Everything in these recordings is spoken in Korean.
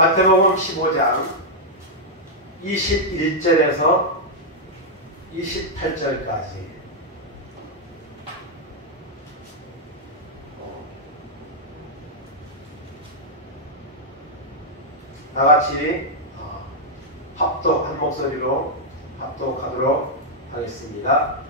마태복음 15장 21절에서 28절까지 다같이 합독 한 목소리로 합독하도록 하겠습니다.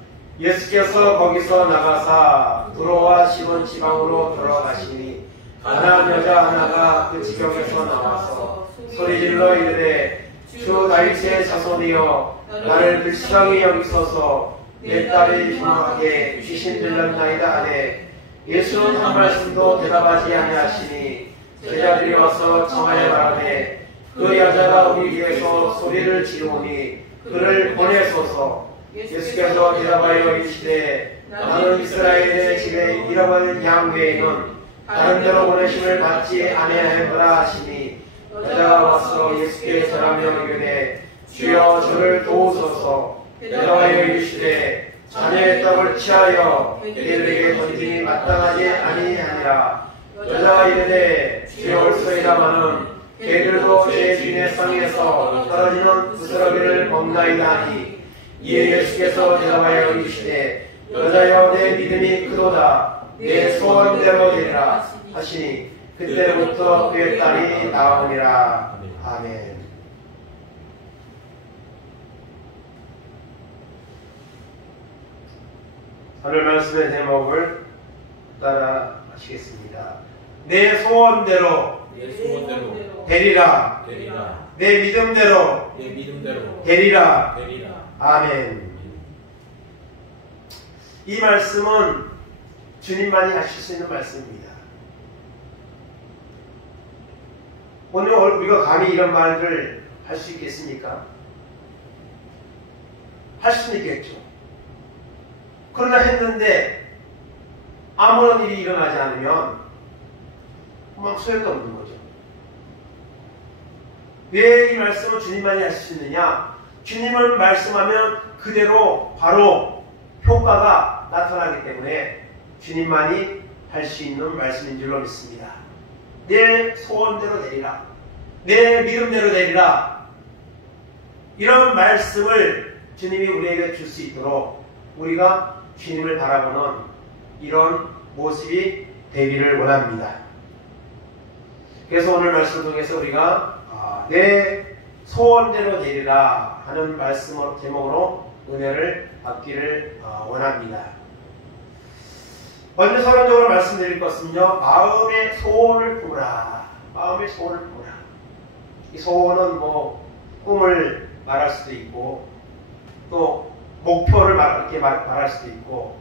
예수께서 거기서 나가사 두로와 시돈 지방으로 들어가시니 가나안 여자 하나가 그 지경에서 나와서 소리질러 이르되 주 다윗의 자손이여 나를 불쌍히 여기소서 내 딸이 흉악하게 귀신 들렸나이다 하되 예수는 한 말씀도 대답하지 아니하시니 제자들이 와서 청하여 말하되 그 여자가 우리 위에서 소리를 지르오니 그를 보내소서. 예수께서 대답하여 이르시되 나는 이스라엘의 집에 잃어버린 양 외에는 다른 데로 보내심을 받지 아니하였노라 하시니 여자가 와서 예수께 절하며 이르되 주여 저를 도우소서. 대답하여 이르시되 자녀의 떡을 취하여 그들에게 던지니 마땅하지 아니하니라. 여자가 이르되 주여 옳소이다마는 개들도 제 주인의 상에서 떨어지는 부스러기를 먹나이다 하니 이에 예수께서 대답하여 이르시되 여자여 내 믿음이 크도다. 내 소원대로 되리라 하시니 그때부터 그의 딸이 나오니라. 아멘. 오늘 말씀의 제목을 따라 하시겠습니다. 내 소원대로 되리라. 내 믿음대로 되리라. 아멘. 이 말씀은 주님만이 하실 수 있는 말씀입니다. 오늘 우리가 감히 이런 말을 할 수 있겠습니까? 할 수는 있겠죠. 그러나 했는데 아무런 일이 일어나지 않으면 막 소용이 없는 거죠. 왜 이 말씀을 주님만이 하실 수 있느냐? 주님은 말씀하면 그대로 바로 효과가 나타나기 때문에 주님만이 할 수 있는 말씀인 줄로 믿습니다. 내 소원대로 되리라. 내 믿음대로 되리라. 이런 말씀을 주님이 우리에게 줄 수 있도록 우리가 주님을 바라보는 이런 모습이 되기를 원합니다. 그래서 오늘 말씀을 통해서 우리가 내 소원대로 되리라 하는 말씀 제목으로 은혜를 받기를 원합니다. 먼저 서론적으로 말씀드릴 것은요, 마음의 소원을 품으라. 마음의 소원을 품으라. 이 소원은 꿈을 말할 수도 있고 또 목표를 이렇게 말할 수도 있고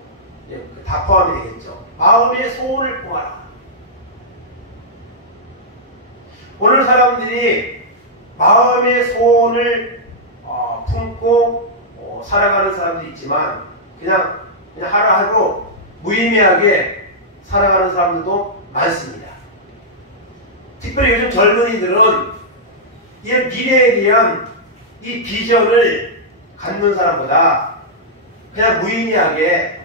다 포함이 되겠죠. 마음의 소원을 품어라. 오늘 사람들이 마음의 소원을 품고 살아가는 사람도 있지만 그냥 하루하루 무의미하게 살아가는 사람들도 많습니다. 특별히 요즘 젊은이들은 이 미래에 대한 이 비전을 갖는 사람보다 그냥 무의미하게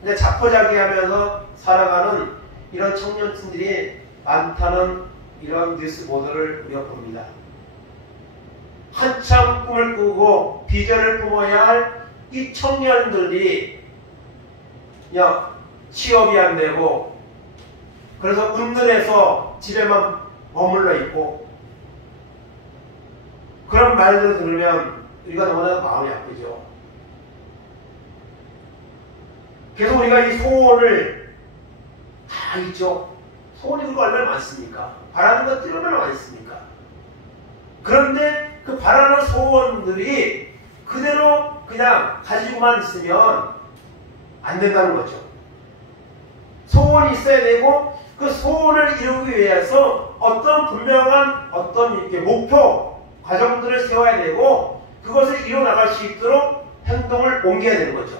그냥 자포자기하면서 살아가는 이런 청년층들이 많다는 이런 뉴스 보도를 우리가 봅니다. 한참 꿈을 꾸고 비전을 품어야 할 이 청년들이 그냥 취업이 안 되고 그래서 은둔해서 집에만 머물러 있고 그런 말들을 들으면 우리가 너무나 마음이 아프죠. 그래서 우리가 이 소원을 다 있죠. 소원이 그거 얼마나 많습니까? 바라는 것들이 얼마나 많습니까? 그런데 그 바라는 소원들이 그대로 그냥 가지고만 있으면 안 된다는 거죠. 소원이 있어야 되고 그 소원을 이루기 위해서 어떤 분명한 이렇게 목표, 과정들을 세워야 되고 그것을 이뤄나갈 수 있도록 행동을 옮겨야 되는 거죠.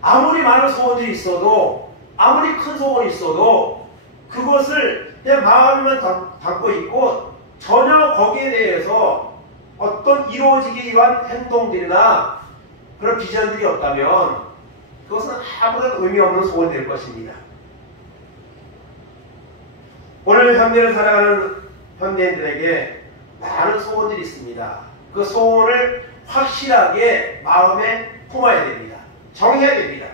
아무리 많은 소원들이 있어도 아무리 큰 소원이 있어도 그것을 그냥 마음에만 담고 있고 전혀 거기에 대해서 어떤 이루어지기 위한 행동들이나 그런 비전들이 없다면 그것은 아무런 의미 없는 소원이 될 것입니다. 오늘 현대를 살아가는 현대인들에게 많은 소원들이 있습니다. 그 소원을 확실하게 마음에 품어야 됩니다. 정해야 됩니다.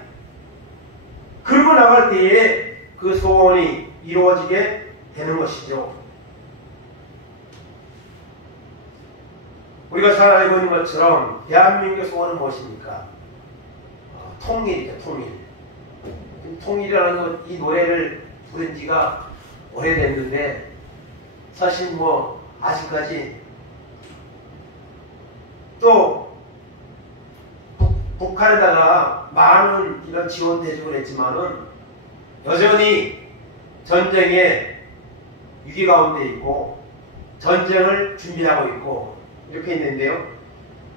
그리고 나갈 때에 그 소원이 이루어지게 되는 것이죠. 우리가 잘 알고 있는 것처럼 대한민국의 소원은 무엇입니까? 통일이죠. 통일. 통일이라는 이 노래를 부른 지가 오래됐는데 사실 뭐 아직까지 또 북한에다가 많은 이런 지원 대접을 했지만은 여전히 전쟁의 위기 가운데 있고 전쟁을 준비하고 있고 이렇게 있는데요.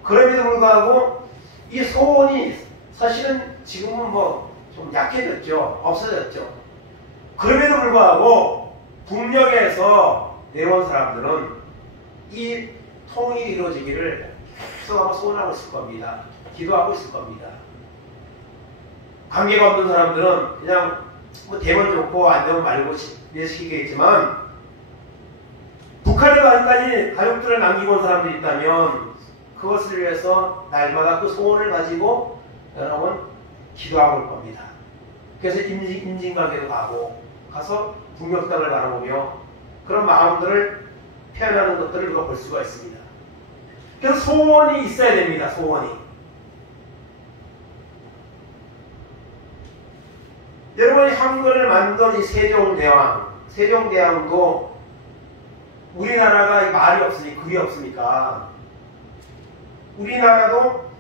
그럼에도 불구하고 이 소원이 사실은 지금은 뭐 좀 약해졌죠. 없어졌죠. 그럼에도 불구하고 북녘에서 내려온 사람들은 이 통일이 이루어지기를 계속 소원하고 있을 겁니다. 기도하고 있을 겁니다. 관계가 없는 사람들은 그냥 뭐 되면 좋고 안 되면 말고 시키겠지만 북한에 아직까지 가족들을 남기고 온 사람들이 있다면 그것을 위해서 날마다 그 소원을 가지고 여러분 기도하고 올 겁니다. 그래서 임진각에도 가서 북녘 땅을 바라보며 그런 마음들을 표현하는 것들을 우리가 볼 수가 있습니다. 그래서 소원이 있어야 됩니다. 소원이. 여러분이 한글을 만든 이 세종대왕도 우리나라가 말이 없으니 글이 없으니까 우리나라도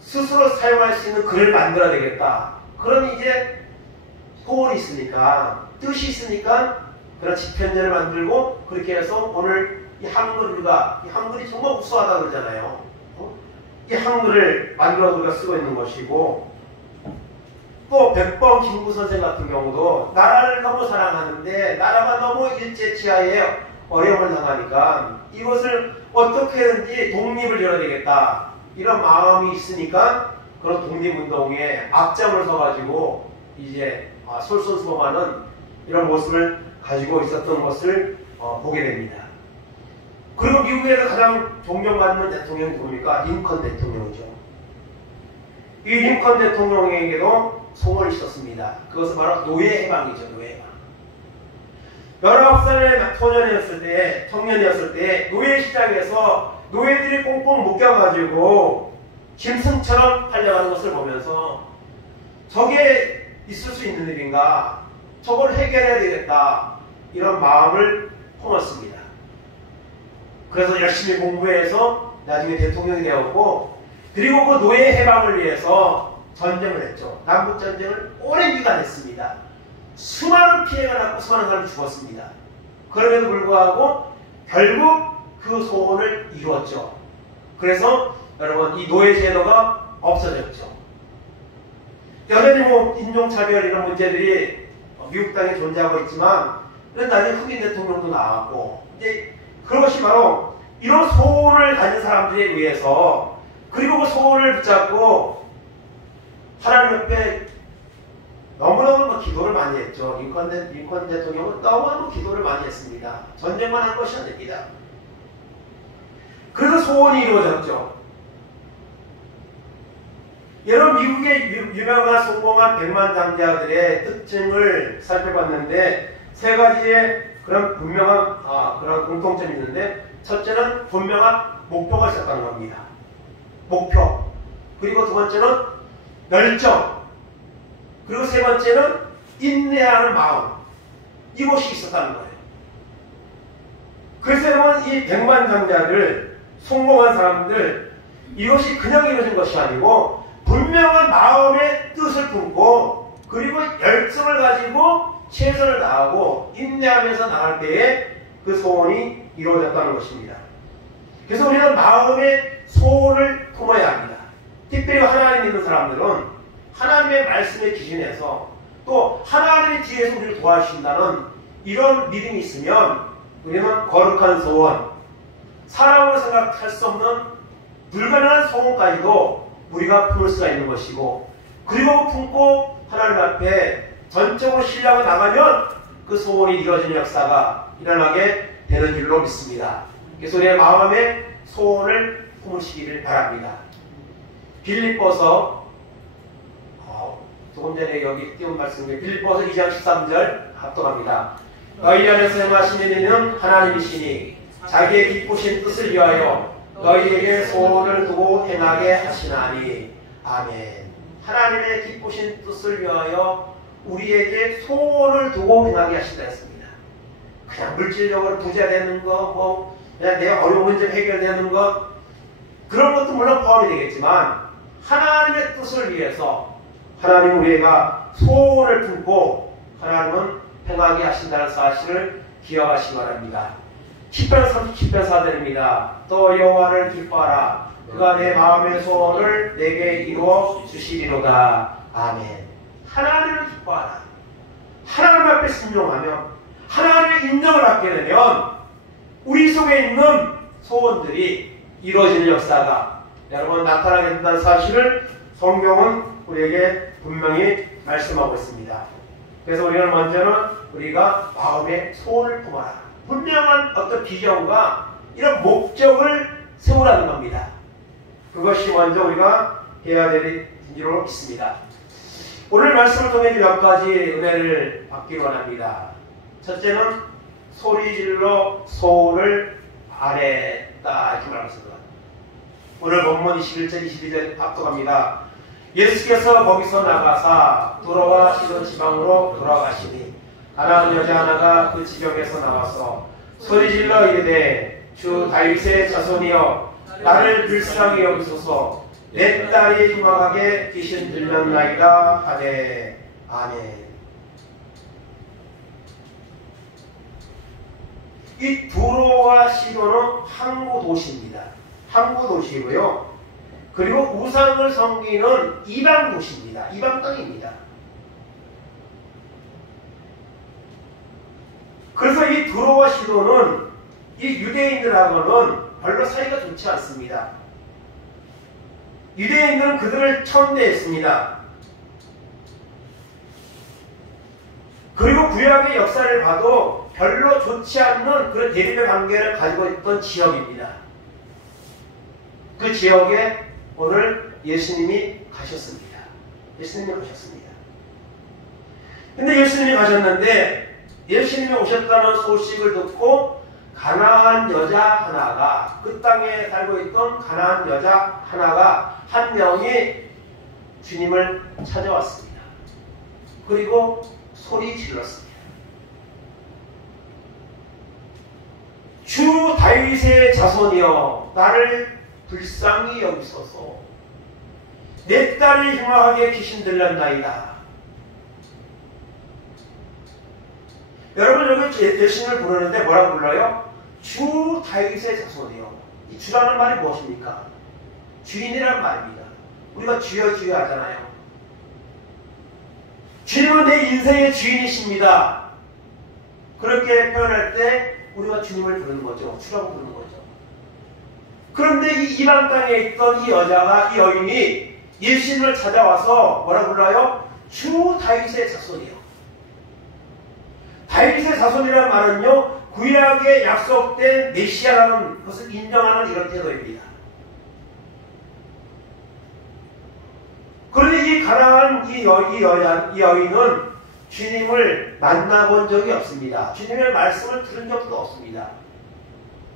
스스로 사용할 수 있는 글을 만들어야 되겠다. 그런 이제 소원이 있으니까 뜻이 있으니까 그런 집현전을 만들고 그렇게 해서 오늘 이 한글이 정말 우수하다 그러잖아요. 이 한글을 만들어서 우리가 쓰고 있는 것이고 또 백범 김구 선생 같은 경우도 나라를 너무 사랑하는데 나라가 너무 일제치하에 어려움을 당하니까 이것을 어떻게든지 독립을 이뤄야 되겠다. 이런 마음이 있으니까 그런 독립운동에 앞장을 서가지고 이제 솔선수범하는 이런 모습을 가지고 있었던 것을 보게 됩니다. 그리고 미국에서 가장 존경받는 대통령이 누굽니까? 링컨 대통령이죠. 이 링컨 대통령에게도 소원이 있었습니다. 그것은 바로 노예 해방이죠. 노예 해방. 19살의 청년이었을 때 노예 시장에서 노예들이 꽁꽁 묶여가지고 짐승처럼 팔려가는 것을 보면서 저게 있을 수 있는 일인가? 저걸 해결해야 되겠다. 이런 마음을 품었습니다. 그래서 열심히 공부해서 나중에 대통령이 되었고 그리고 그 노예 해방을 위해서 전쟁을 했죠. 남북전쟁을 오랜 기간 했습니다. 수많은 피해가 났고 수많은 사람이 죽었습니다. 그럼에도 불구하고 결국 그 소원을 이루었죠. 그래서 여러분 이 노예제도가 없어졌죠. 여전히 뭐 인종차별 이런 문제들이 미국 땅에 존재하고 있지만 나중에 흑인 대통령도 나왔고 이제 그것이 바로 이런 소원을 가진 사람들에 의해서 그리고 그 소원을 붙잡고 하나님 옆에 너무너무 기도를 많이 했죠. 링컨 대통령은 너무너무 기도를 많이 했습니다. 전쟁만 한 것이 아닙니다. 그래서 소원이 이루어졌죠. 여러분 미국의 유명한 성공한 백만장자들의 특징을 살펴봤는데 세 가지의 그런 분명한 그런 공통점이 있는데 첫째는 분명한 목표가 있었다는 겁니다. 목표. 그리고 두 번째는 열정. 그리고 세 번째는 인내하는 마음. 이것이 있었다는 거예요. 그래서 여러분 이 백만장자들 성공한 사람들 이것이 그냥 이루어진 것이 아니고 분명한 마음의 뜻을 품고 그리고 열정을 가지고 최선을 다하고 인내하면서 나갈 때에 그 소원이 이루어졌다는 것입니다. 그래서 우리는 마음의 소원을 품어야 합니다. 특별히 하나님 믿는 사람들은 하나님의 말씀에 기준해서 또 하나님의 뒤에서 우리를 도와주신다는 이런 믿음이 있으면 우리는 거룩한 소원, 사람으로 생각할 수 없는 불가능한 소원까지도 우리가 품을 수가 있는 것이고 그리고 품고 하나님 앞에 전적으로 신뢰하고 나가면 그 소원이 이루어지는 역사가 일어나게 되는 줄로 믿습니다. 그래서 우리의 마음의 소원을 품으시기를 바랍니다. 빌립보서 조금 전에 여기 띄운 말씀인데 빌립보서 2장 13절 합독합니다. 너희 안에서 행하시는 이는 하나님이시니 자기의 기쁘신 뜻을 위하여 너희에게 소원을 두고 행하게 하시나니. 아멘. 하나님의 기쁘신 뜻을 위하여 우리에게 소원을 두고 행하게 하신다 했습니다. 그냥 물질적으로 부자 되는 거, 그냥 내 어려운 문제 해결되는 것, 그런 것도 물론 포함이 되겠지만 하나님의 뜻을 위해서 하나님 우리가 소원을 품고 하나님은 행하게 하신다는 사실을 기억하시기 바랍니다. 10편 37편 4절입니다. 또 여호와를 기뻐하라. 그가 내 마음의 소원을 내게 이루어 주시리로다. 아멘. 하나님을 기뻐하라. 하나님 앞에 순종하면, 하나님의 인정을 받게 되면 우리 속에 있는 소원들이 이루어지는 역사가 여러분 나타나게 된다는 사실을 성경은 우리에게 분명히 말씀하고 있습니다. 그래서 우리는 먼저는 우리가 마음의 소원을 품어라. 분명한 어떤 비전과 이런 목적을 세우라는 겁니다. 그것이 먼저 우리가 해야 될 일로 믿습니다. 오늘 말씀을 통해 몇 가지 은혜를 받기 원합니다. 첫째는 소리질러 소원을 아뢰다 이렇게 말했습니다. 오늘 본문 21절 22절 합독합니다. 예수께서 거기서 나가사 두로와 시돈 지방으로 돌아가시니 가나안 여자 하나가 그 지경에서 나와서 소리질러 이르되 주 다윗의 자손이여 나를 불쌍히 여기소서 내 딸이 흉악하게 귀신 들렸나이다 하되. 아멘. 이 두로와 시돈은 항구 도시입니다. 항구 도시고요. 그리고 우상을 섬기는 이방 도시입니다. 이방 땅입니다. 그래서 이 두로와 시돈은 이 유대인들하고는 별로 사이가 좋지 않습니다. 유대인들은 그들을 천대했습니다. 그리고 구약의 역사를 봐도 별로 좋지 않는 그런 대립의 관계를 가지고 있던 지역입니다. 그 지역에 오늘 예수님이 가셨습니다. 예수님이 가셨습니다. 근데 예수님이 가셨는데 예수님이 오셨다는 소식을 듣고 가나안 여자 하나가, 그 땅에 살고 있던 가나안 여자 하나가 한 명이 주님을 찾아왔습니다. 그리고 소리 질렀습니다. 주 다윗의 자손이여 나를 불쌍히 여기소서 내 딸이 흉악하게 귀신 들렸나이다. 여러분 여기 예수님을 부르는데 뭐라고 불러요? 주 다윗의 자손이요. 이 주라는 말이 무엇입니까? 주인이라는 말입니다. 우리가 주여 주여 하잖아요. 주님은 내 인생의 주인이십니다. 그렇게 표현할 때 우리가 주님을 부르는 거죠. 주라고 부르는 거죠. 그런데 이 이방 땅에 있던 이 여자가, 이 여인이 예수님을 찾아와서 뭐라 불러요? 주 다윗의 자손이요. 다윗의 자손이라는 말은요, 구약에 약속된 메시아라는 것을 인정하는 이런 태도입니다. 그런데 이 가난한 이 여인은 주님을 만나본 적이 없습니다. 주님의 말씀을 들은 적도 없습니다.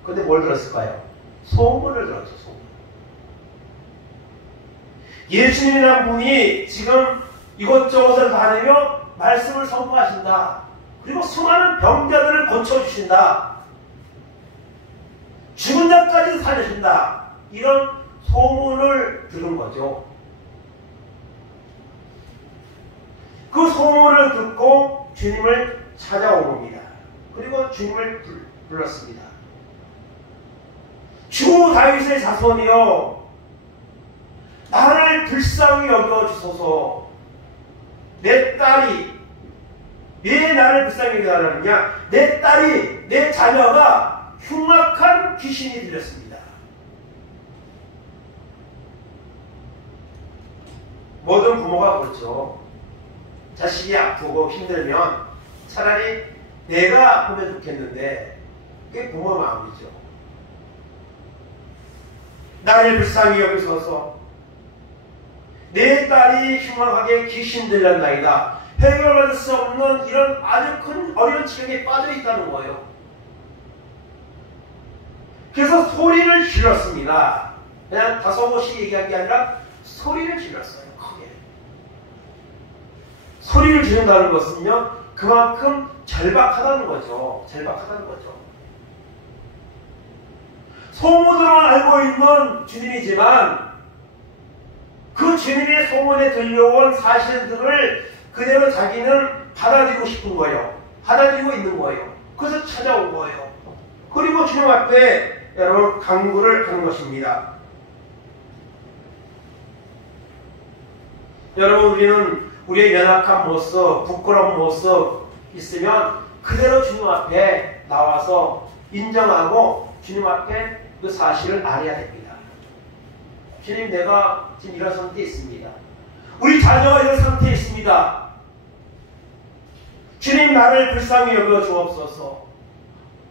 그런데 뭘 들었을까요? 소문을 들었죠. 소문. 예수님이라는 분이 지금 이곳저곳을 다니며 말씀을 선포하신다. 그리고 수많은 병자들을 고쳐주신다. 죽은 자까지 살려준다. 이런 소문을 들은 거죠. 그 소문을 듣고 주님을 찾아온 겁니다. 그리고 주님을 불렀습니다. 주 다윗의 자손이여 나를 불쌍히 여겨주소서. 내 딸이 왜 나를 불쌍히 여겨달라느냐? 내 딸이, 내 자녀가 흉악한 귀신이 들렸습니다. 모든 부모가 그렇죠. 자식이 아프고 힘들면 차라리 내가 아프면 좋겠는데 그게 부모 마음이죠. 나를 불쌍히 여기소서. 내 딸이 흉악하게 귀신 들렸나이다. 해결할 수 없는 이런 아주 큰 어려운 지경에 빠져 있다는 거예요. 그래서 소리를 질렀습니다. 그냥 다소곳이 얘기한 게 아니라 소리를 질렀어요. 크게. 소리를 지른다는 것은요, 그만큼 절박하다는 거죠. 절박하다는 거죠. 소문으로 알고 있는 주님이지만 그 주님의 소문에 들려온 사실들을 그대로 자기는 받아들이고 싶은 거예요. 받아들이고 있는 거예요. 그래서 찾아온 거예요. 그리고 주님 앞에 여러분 간구를 하는 것입니다. 여러분, 우리는 우리의 연약한 모습, 부끄러운 모습 있으면 그대로 주님 앞에 나와서 인정하고 주님 앞에 그 사실을 알아야 됩니다. 주님, 내가 지금 이런 상태에 있습니다. 우리 자녀가 이런 상태에 있습니다. 주님, 나를 불쌍히 여겨 주옵소서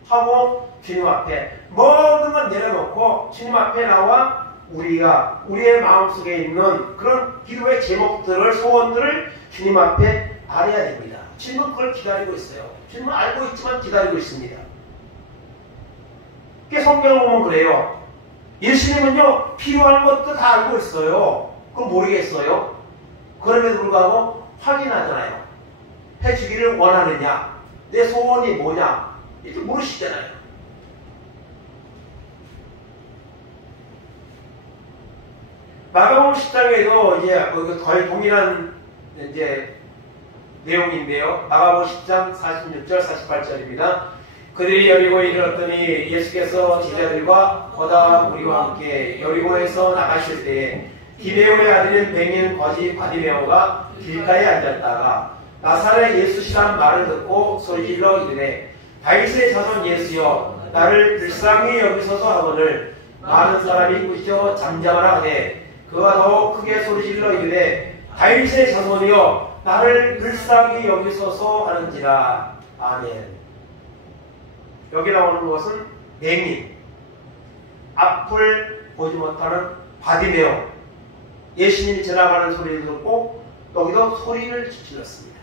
하고 주님 앞에 모든 걸 내려놓고 주님 앞에 나와 우리가 우리의 마음속에 있는 그런 기도의 제목들을, 소원들을 주님 앞에 알아야 됩니다. 주님은 그걸 기다리고 있어요. 주님은 알고 있지만 기다리고 있습니다. 성경을 보면 그래요. 예수님은요, 필요한 것도 다 알고 있어요. 그럼 모르겠어요? 그럼에도 불구하고 확인하잖아요. 해주기를 원하느냐? 내 소원이 뭐냐? 이렇게 물으시잖아요. 마가복음 10장에도 이제 거의 동일한 이제 내용인데요. 마가복음 10장 46절 48절입니다. 그들이 여리고에 이르렀더니 예수께서 제자들과 거다 우리와 함께 여리고에서 나가실 때에 디메오의 아들인 뱅인 거지 바디메오가 길가에 앉았다가 나사렛 예수시란 말을 듣고 소리질러 이르되 다윗의 자손 예수여 나를 불쌍히 여기소서 하거늘 많은 사람이 꾸짖어 잠잠하라 하되 그가 더욱 크게 소리질러 이르되 다윗의 자손이여 나를 불쌍히 여기소서 하는지라. 아멘. 여기 나오는 것은 맹인, 앞을 보지 못하는 바디메오, 예수님이 지나가는 소리를 듣고 여기도 소리를 질렀습니다.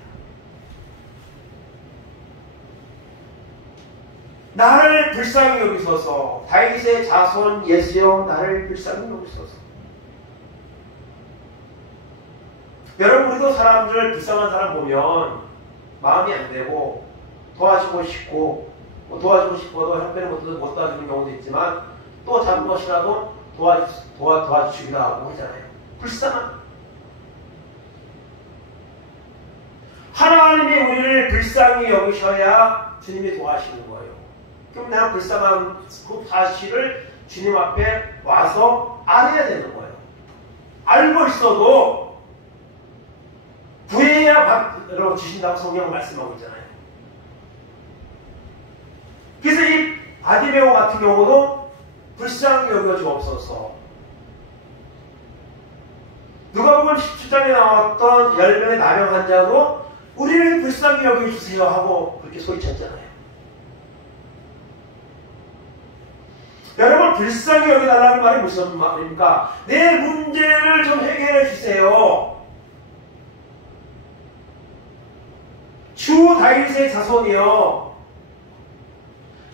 나를 불쌍히 여기소서. 다윗의 자손 예수여 나를 불쌍히 여기소서. 여러분, 우리도 사람들 불쌍한 사람 보면 마음이 안 되고 도와주고 싶고 도와주고 싶어도 형편을 못 도와주는 경우도 있지만 또 잘못이라도 도와주기도 하고 하잖아요. 불쌍한. 하나님이 우리를 불쌍히 여기셔야 주님이 도와주시는 거예요. 그럼 내가 불쌍한 그 사실을 주님 앞에 와서 알아야 되는 거예요. 알고 있어도 구해야 받으러 주신다고 성경 말씀하고 있잖아요. 그래서 이 바디메오 같은 경우도 불쌍히 여겨 주옵소서. 누가복음 17장에 나왔던 10명의 나병 환자도 우리를 불쌍히 여겨 주세요 하고 그렇게 소리쳤잖아요. 여러분, 불쌍히 여겨달라는 말이 무슨 말입니까? 내 문제를 좀 해결해 주세요. 주 다윗의 자손이요,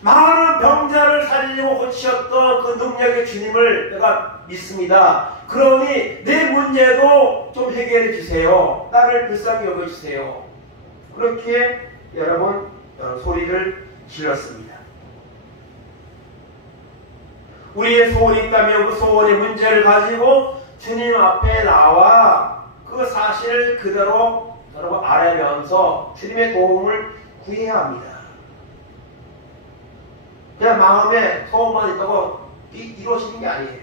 많은 병자를 살리고 고치셨던 그 능력의 주님을 내가 믿습니다. 그러니 내 문제도 좀 해결해 주세요. 나를 불쌍히 여겨주세요. 그렇게 여러분 소리를 질렀습니다. 우리의 소원이 있다면 그 소원의 문제를 가지고 주님 앞에 나와 그 사실을 그대로 여러분 알아면서 주님의 도움을 구해야 합니다. 그냥 마음에 소원만 있다고 이루어지는 게 아니에요.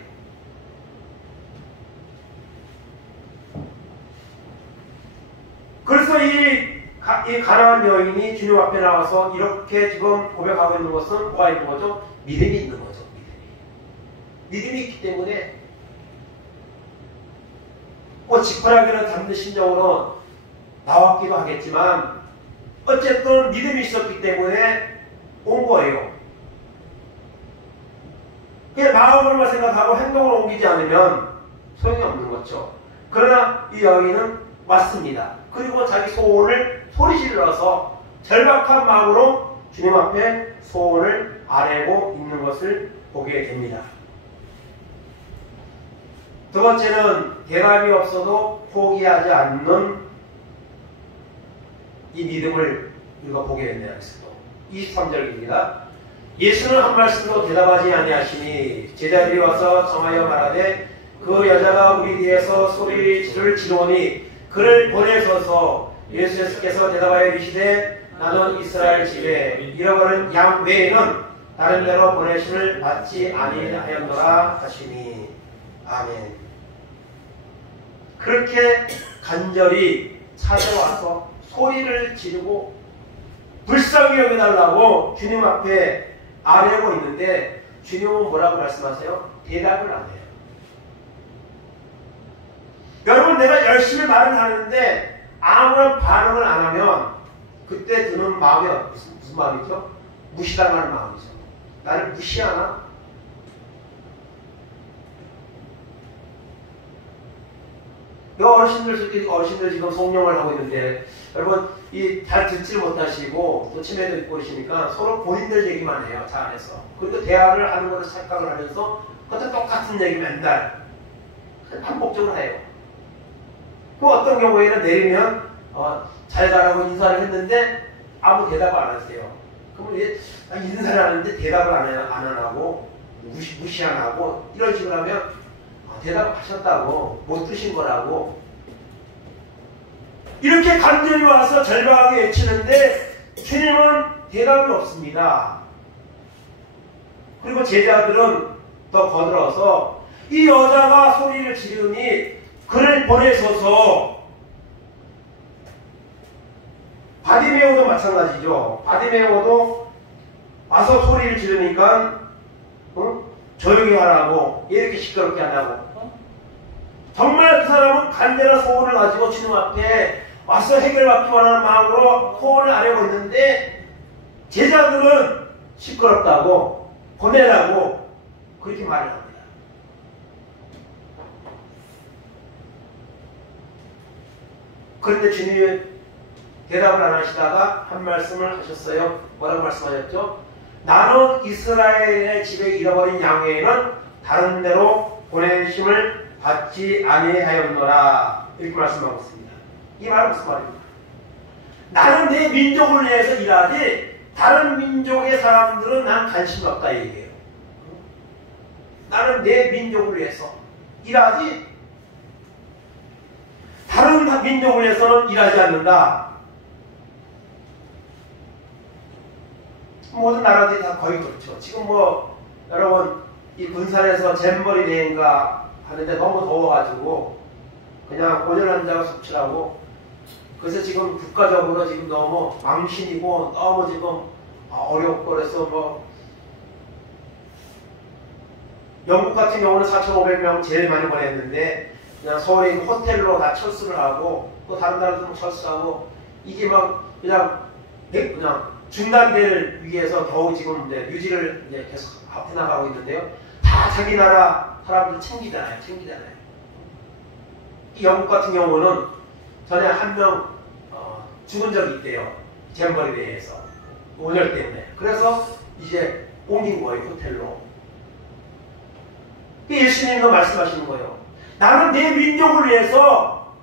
그래서 이 가난한 여인이 주님 앞에 나와서 이렇게 지금 고백하고 있는 것은 뭐가 있는 거죠? 믿음이 있는 거죠. 믿음이 있기 때문에 지푸라기는 담는 심정으로 나왔기도 하겠지만 어쨌든 믿음이 있었기 때문에 온 거예요. 그냥 마음으로만 생각하고 행동으로 옮기지 않으면 소용이 없는 거죠. 그러나 이 여인은 왔습니다. 그리고 자기 소원을 소리질러서 절박한 마음으로 주님 앞에 소원을 아뢰고 있는 것을 보게 됩니다. 두 번째는 대답이 없어도 포기하지 않는 이 믿음을 우리가 보게 된다. 23절입니다. 예수는 한 말씀도 대답하지 아니하시니 제자들이 와서 청하여 말하되 그 여자가 우리 뒤에서 소리를 지르니 그를 보내소서. 예수께서 대답하여 이르시되 나는 이스라엘 집에 잃어버린 양 외에는 다른 데로 보내심을 받지 아니하였노라 하시니. 아멘. 그렇게 간절히 찾아와서 소리를 지르고 불쌍히 여겨달라고 주님 앞에 아뢰고 있는데 주님은 뭐라고 말씀하세요? 대답을 안 해요. 여러분, 내가 열심히 말을 하는데 아무런 반응을 안 하면 그때 드는 마음이 무슨 마음이죠? 무시당하는 마음이죠. 나를 무시하나? 어르신들 지금 성령을 하고 있는데 여러분 잘 듣지를 못하시고 또 치매도 있고 계시니까 서로 본인들 얘기만 해요. 차 안에서. 그리고 대화를 하는 것을 착각을 하면서 그것도 똑같은 얘기 맨날 반복적으로 해요. 그 어떤 경우에는 내리면 잘 가라고 인사를 했는데 아무 대답을 안 하세요. 그러면 이제 인사를 하는데 대답을 안 하고 무시 안 하고 이런 식으로 하면 대답하셨다고 못 드신 거라고 이렇게 간절히 와서 절박하게 외치는데 주님은 대답이 없습니다. 그리고 제자들은 더 거들어서 이 여자가 소리를 지르니 그를 보내소서. 바디메오도 마찬가지죠. 바디메오도 와서 소리를 지르니까 조용히 하라고 이렇게 시끄럽게 하라고. 정말 그 사람은 간절한 소원을 가지고 주님 앞에 와서 해결받기 원하는 마음으로 소원을 아뢰고 있는데 제자들은 시끄럽다고 보내라고 그렇게 말을 합니다. 그런데 주님이 대답을 안 하시다가 한 말씀을 하셨어요. 뭐라고 말씀하셨죠? 나는 이스라엘의 집에 잃어버린 양 외에는 다른 데로 보내심을 받지 아니하였노라. 이렇게 말씀하고 있습니다. 이 말은 무슨 말입니까? 나는 내 민족을 위해서 일하지 다른 민족의 사람들은 난 관심이 없다 이 얘기예요. 나는 내 민족을 위해서 일하지 다른 민족을 위해서는 일하지 않는다. 모든 나라들이 다 거의 그렇죠. 지금 여러분 이 군산에서 잼버리 대회인가 하는데 너무 더워가지고 그냥 온열 환자가 숙취라고 그래서 지금 국가적으로 지금 너무 망신이고 너무 지금 어렵고 그래서 영국 같은 경우는 4,500명 제일 많이 보냈는데 그냥 서울에 있는 호텔로 다 철수를 하고 또 다른 나라도 철수하고 이게 그냥 중단될 위해서 겨우 지금 유지를 이제 계속 앞에 나가고 있는데요. 다 자기 나라 사람들 챙기잖아요. 이 영국 같은 경우는 전에 한 명 죽은 적이 있대요. 잼버리 대회에서 온열 때문에. 그래서 이제 옮긴 거예요. 호텔로. 예수님도 말씀하시는 거예요. 나는 내 민족을 위해서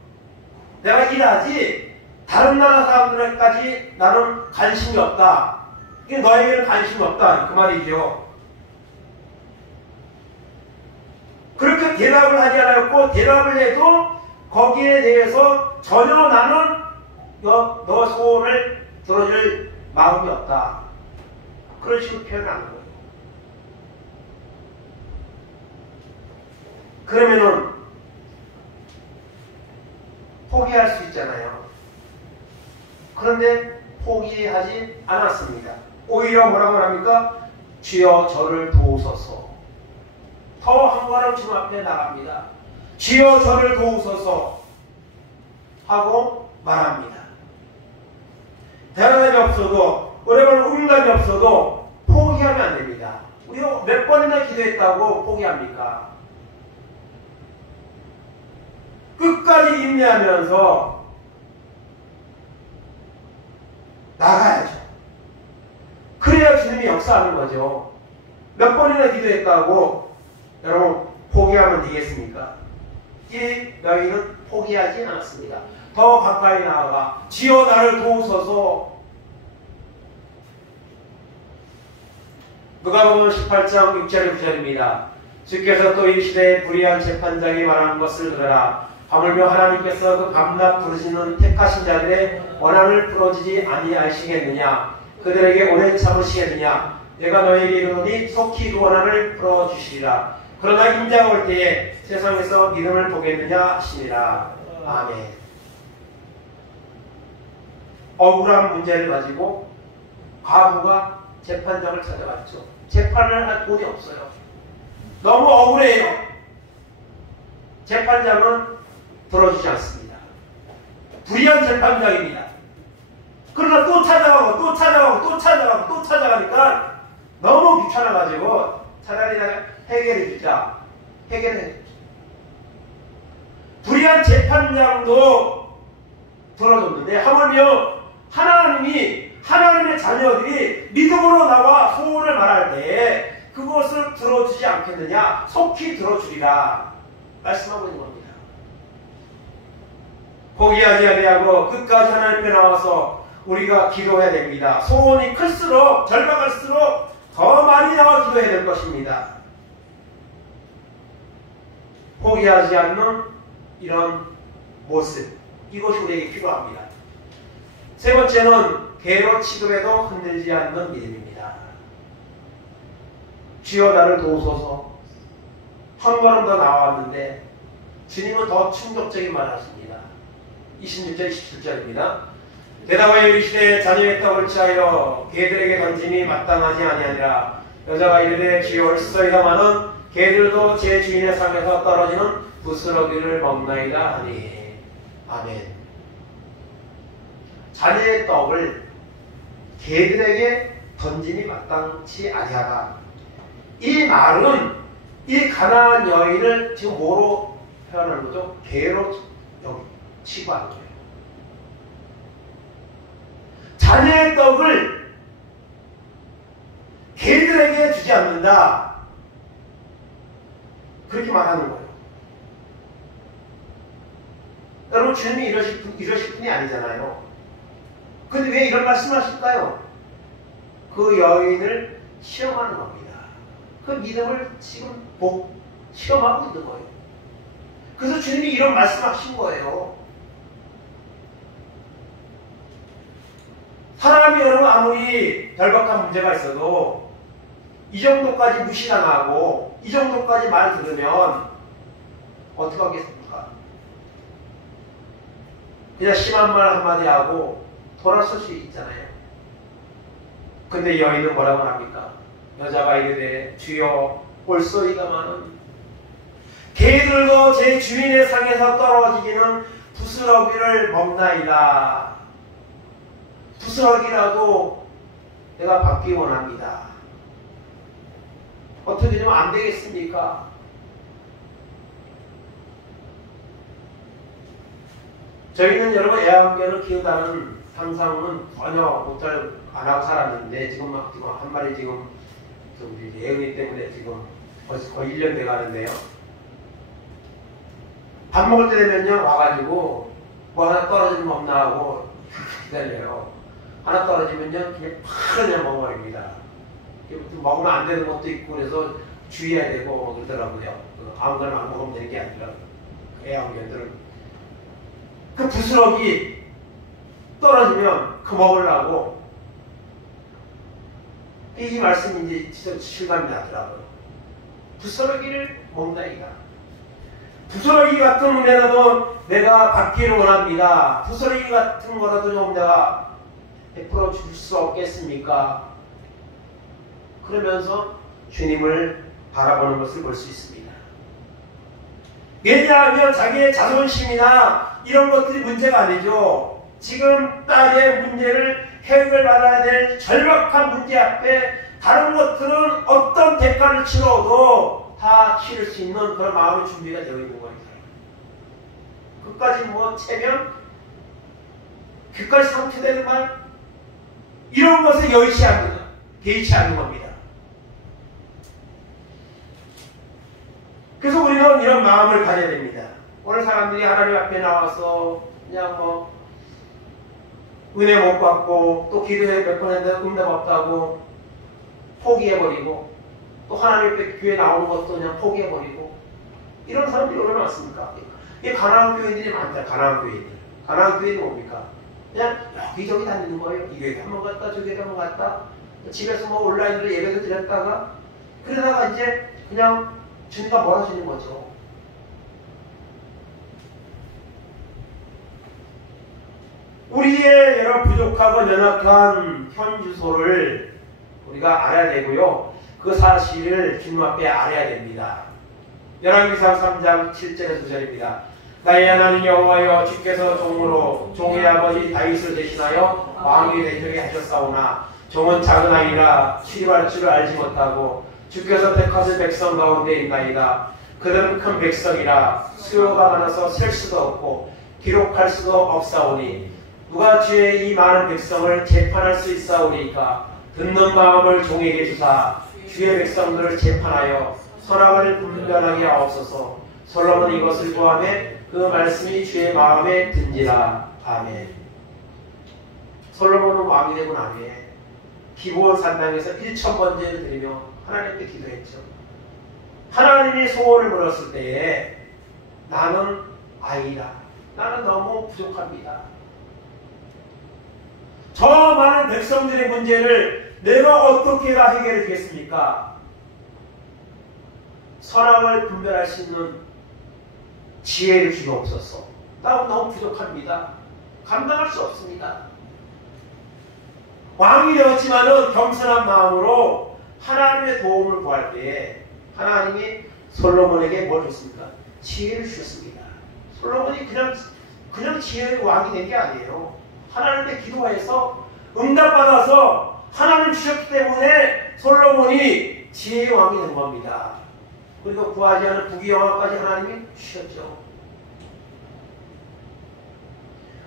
내가 일하지 다른 나라 사람들까지 나는 관심이 없다. 이게 너에게는 관심이 없다. 그 말이죠. 그렇게 대답을 하지 않았고 대답을 해도 거기에 대해서 전혀 나는 너 소원을 들어줄 마음이 없다. 그런 식으로 표현하는 거예요. 그러면은 포기할 수 있잖아요. 그런데 포기하지 않았습니다. 오히려 뭐라고 합니까? 주여 저를 도우소서. 더 한 걸음 주님 앞에 나갑니다. 주여 저를 도우소서 하고 말합니다. 대답이 없어도 어려운 응답이 없어도 포기하면 안 됩니다. 우리가 몇 번이나 기도했다고 포기합니까? 끝까지 인내하면서 나가야죠. 그래야 주님이 역사하는 거죠. 몇 번이나 기도했다고 여러분 포기하면 되겠습니까? 이 너희는 포기하지 않았습니다. 더 가까이 나아가 주여 나를 도우소서. 누가복음 18장 6절 9절입니다. 주께서 또 이 시대에 불의한 재판장이 말하는 것을 들으라. 하물며 하나님께서 그 밤낮 부르시는 택하신 자들의 원한을 풀어주지 아니하시겠느냐. 그들에게 오래 참으시겠느냐. 내가 너희에게 이르노니 속히 그 원한을 풀어주시리라. 그러나 인자가 올 때에 세상에서 믿음을 보겠느냐 하시니라. 아멘. 억울한 문제를 가지고 과부가 재판장을 찾아갔죠. 재판을 할 돈이 없어요. 너무 억울해요. 재판장은 들어주지 않습니다. 불의한 재판장입니다. 그러나 또 찾아가고 또 찾아가고 또 찾아가고 또 찾아가니까 너무 귀찮아가지고 차라리 내가 해결해 주자. 해결해 주자. 불의한 재판장도 들어줬는데 하물며 하나님의 자녀들이 믿음으로 나와 소원을 말할 때 그것을 들어주지 않겠느냐. 속히 들어주리라 말씀하고 있는 겁니다. 포기하지 아니하고 끝까지 하나님 앞에 나와서 우리가 기도해야 됩니다. 소원이 클수록 절박할수록 더 많이 나와 기도해야 될 것입니다. 포기하지 않는 이런 모습, 이것이 우리에게 필요합니다. 세 번째는 괴로 취급에도 흔들리지 않는 믿음입니다. 주여 나를 도우소서. 한 걸음 더 나왔는데 주님은 더 충격적인 말을 하십니다. 26절 27절입니다. 대답하여 이르시되 자녀의 떡을 취하여 개들에게 던짐이 마땅하지 아니하니라. 여자가 이르되 주여 옳소이다마는 개들도 제 주인의 상에서 떨어지는 부스러기를 먹나이다 하니. 아멘. 자녀의 떡을 개들에게 던짐이 마땅치 아니하다. 이 말은 이 가나안 여인을 지금 뭐로 표현하는 거죠? 개로 취급하는 거예요. 자녀의 떡을 개들에게 주지 않는다. 그렇게 말하는 거예요. 여러분 주님이 이러실 분이 아니잖아요. 근데 왜 이런 말씀을 하실까요? 그 여인을 시험하는 겁니다. 그 믿음을 지금 시험하고 있는 거예요. 그래서 주님이 이런 말씀을 하신 거예요. 사람이 여러분 아무리 절박한 문제가 있어도 이 정도까지 무시당하고 이 정도까지 말 들으면 어떻게 하겠습니까? 그냥 심한 말 한마디 하고 돌아설 수 있잖아요. 근데 여인은 뭐라고 합니까? 여자가 이르되 주여 옳소이다마는 개들도 제 주인의 상에서 떨어지기는 부스러기를 먹나이다. 부스러기라도 내가 받기 원합니다. 어떻게 좀 안 되겠습니까? 저희는 여러분 애완견을 키우다는 상상은 전혀 못할 안 하고 살았는데 지금 한 마리 지금 우리 애은이 때문에 지금 거의 1년 돼 가는데요. 밥 먹을 때 되면요 와가지고 뭐 하나 떨어지면 없나 하고 기다려요. 하나 떨어지면요 그냥 먹어버립니다. 먹으면 안 되는 것도 있고 그래서 주의해야 되고 그러더라고요. 아무거나 안 먹으면 되는 게 아니라 애완견들은 그 부스러기 떨어지면 그 먹으려고 이 말씀이 진짜 실감이 나더라고요. 부스러기를 먹나이다. 부스러기 같은 은혜라도 내가 받기를 원합니다. 부스러기 같은 거라도 좀 내가 베풀어 줄 수 없겠습니까? 그러면서 주님을 바라보는 것을 볼 수 있습니다. 왜냐하면 자기의 자존심이나 이런 것들이 문제가 아니죠. 지금 딸의 문제를 해결받아야 될 절박한 문제 앞에 다른 것들은 어떤 대가를 치러도 다 치를 수 있는 그런 마음의 준비가 되어 있는 거예요. 끝까지 뭐 체면, 끝까지 상처되는 말, 이런 것에 개의치 않는 겁니다. 그래서 우리는 이런 마음을 가져야 됩니다. 오늘 사람들이 하나님 앞에 나와서 그냥 뭐 은혜 못 받고 또 기도해 몇 번 했는데 응답 없다고 포기해버리고 또 하나님 앞에 교회 나오는 것도 그냥 포기해버리고 이런 사람들이 얼마나 많습니까? 이게 가난한 교회들이 많다. 가난한 교회들. 가난한 교회는 뭡니까? 그냥 여기저기 다니는 거예요. 이 교회에 한번 갔다 저 교회에 한번 갔다 집에서 뭐 온라인으로 예배도 드렸다가 그러다가 이제 그냥 주님과 멀어지는 거죠. 우리의 여러 부족하고 연약한 현 주소를 우리가 알아야 되고요. 그 사실을 주님 앞에 알아야 됩니다. 열왕기상 3장 7절에서 9절입니다. 나의 하나님 여호와여 주께서 종의 아버지 다윗을 대신하여 왕이 되게 하셨사오나 종은 작은 아이라 출입할 줄을 알지 못하고 주께서 택하신 백성 가운데 있나이다. 그들은 큰 백성이라 수요가 많아서 셀 수도 없고 기록할 수도 없사오니 누가 주의 이 많은 백성을 재판할 수 있사오리까. 듣는 마음을 종에게 주사 주의 백성들을 재판하여 선악을 분별하게 하옵소서. 솔로몬 이것을 구하매 그 말씀이 주의 마음에 든지라. 아멘. 솔로몬은 왕이 되고 나면 기브온 산당에서 1000번제를 드리며 하나님께 기도했죠. 하나님이 소원을 물었을 때에 나는 아이다. 나는 너무 부족합니다. 저 많은 백성들의 문제를 내가 어떻게 다 해결해 주겠습니까? 선악을 분별할 수 있는 지혜를 주옵소서. 나는 너무 부족합니다. 감당할 수 없습니다. 왕이 되었지만은 겸손한 마음으로 하나님의 도움을 구할 때에 하나님이 솔로몬에게 뭘 줬습니까? 지혜를 주셨습니다. 솔로몬이 그냥 지혜의 왕이 된 게 아니에요. 하나님의 기도해서 응답받아서 하나님 주셨기 때문에 솔로몬이 지혜의 왕이 된 겁니다. 그리고 구하지 않은 부귀영화까지 하나님이 주셨죠.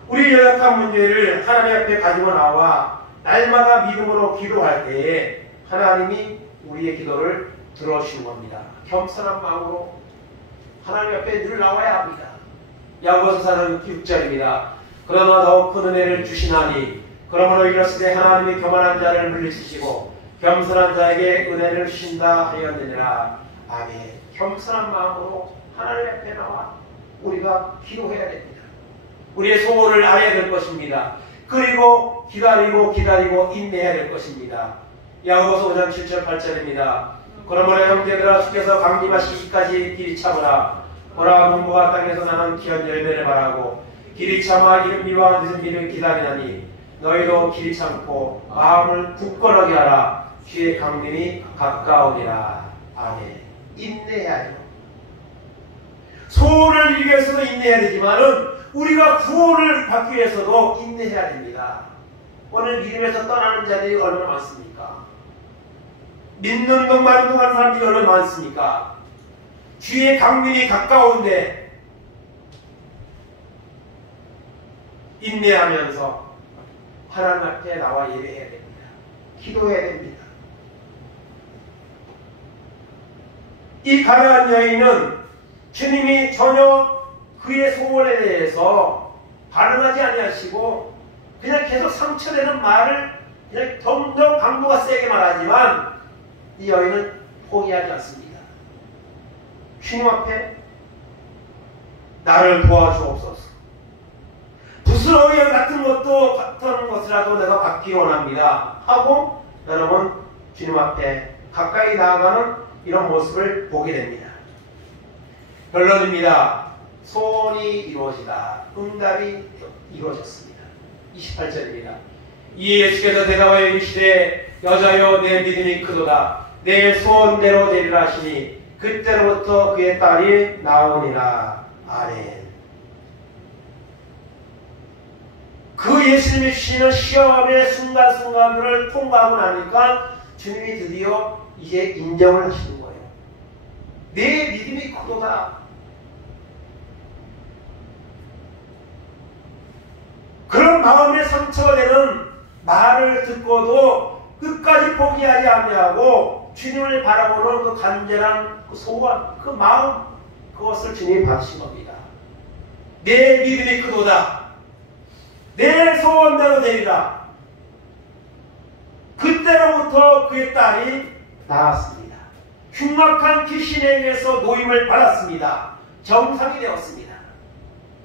우리 연약한 문제를 하나님 앞에 가지고 나와 날마다 믿음으로 기도할 때에 하나님이 우리의 기도를 들어주시는 겁니다. 겸손한 마음으로 하나님 앞에 늘 나와야 합니다. 야고보서 4장 6절입니다. 그러나 더욱 큰 은혜를 주시나니 그러므로 이르시되 하나님이 교만한 자를 물리치시고 겸손한 자에게 은혜를 주신다 하였느니라. 아멘. 겸손한 마음으로 하나님 앞에 나와 우리가 기도해야 됩니다. 우리의 소원을 알아야 될 것입니다. 그리고 기다리고 인내해야 될 것입니다. 야고보서 5장 7절 8절입니다. 그러므로 형제들아 주께서 강림하시기까지 길이 참으라. 보라 문무가 땅에서 나는 귀한 열매를 바라고 길이 참아 이른 비와 늦은 비를 기다리나니 너희도 길이 참고 마음을 굳건하게 하라. 주의 강림이 가까우니라. 아멘. 인내해야 해요. 소원을 이루기 위해서도 인내해야 되지만은 우리가 구원을 받기 위해서도 인내해야 됩니다. 오늘 믿음에서 떠나는 자들이 얼마나 많습니까? 믿는 둥만 둥하는 사람들이 얼마나 많습니까? 주의 강림이 가까운데 인내하면서 하나님 앞에 나와 예배해야 됩니다. 기도해야 됩니다. 이 가난한 여인은 주님이 전혀 그의 소원에 대해서 반응하지 아니하시고 그냥 계속 상처되는 말을 그냥 점점 강도가 세게 말하지만 이 여인은 포기하지 않습니다. 주님 앞에 나를 도와주옵소서. 부스러기 같은 것이라도 내가 받기 원합니다 하고 여러분 주님 앞에 가까이 나아가는 이런 모습을 보게 됩니다. 결론입니다. 소원이 이루어지다. 응답이 이루어졌습니다. 28절입니다. 이에 예수께서 대답하여 이르시되 여자여 내 믿음이 크도다. 내 소원대로 되리라 하시니 그때로부터 그의 딸이 나오니라. 아멘. 그 예수님이 주시는 시험의 순간순간들을 통과하고 나니까 주님이 드디어 이제 인정을 하시는 거예요. 내 믿음이 크도다. 그런 마음의 상처가 되는 말을 듣고도 끝까지 포기하지 아니하고 주님을 바라보는 그 간절한 그 소원, 그 마음, 그것을 주님이 받으신 겁니다. 내 믿음이 크도다. 내 소원대로 되리라. 그때로부터 그의 딸이 나았습니다. 흉악한 귀신에 의해서 노임을 받았습니다. 정상이 되었습니다.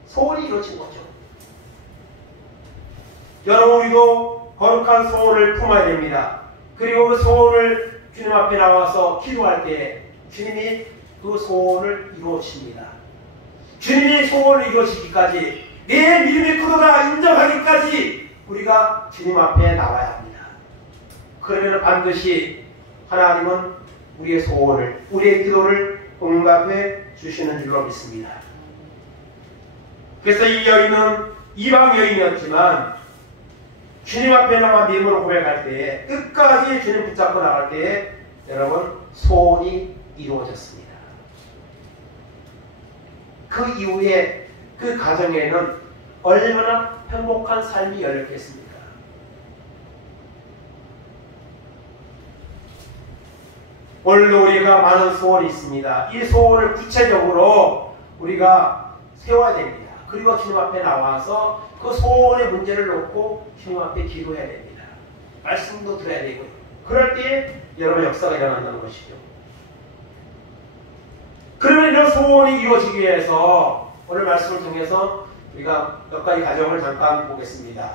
소원이 이루어진 거죠. 여러분, 우리도 거룩한 소원을 품어야 됩니다. 그리고 그 소원을 주님 앞에 나와서 기도할 때 주님이 그 소원을 이루어주십니다. 주님이 소원을 이루어지기까지, 내 믿음이 크도다 인정하기까지 우리가 주님 앞에 나와야 합니다. 그러면 반드시 하나님은 우리의 소원을, 우리의 기도를 응답해 주시는 줄로 믿습니다. 그래서 이 여인은 이방 여인이었지만 주님 앞에 나와 믿음으로 고백할 때에, 끝까지 주님 붙잡고 나갈 때에 여러분 소원이 이루어졌습니다. 그 이후에 그 가정에는 얼마나 행복한 삶이 열렸겠습니까? 오늘도 우리가 많은 소원이 있습니다. 이 소원을 구체적으로 우리가 세워야 됩니다. 그리고 주님 앞에 나와서 그 소원의 문제를 놓고 주님 앞에 기도해야 됩니다. 말씀도 들어야 되고요. 그럴 때 여러분 역사가 일어난다는 것이죠. 그러면 이런 소원이 이루어지기 위해서 오늘 말씀을 통해서 우리가 몇 가지 가정을 잠깐 보겠습니다.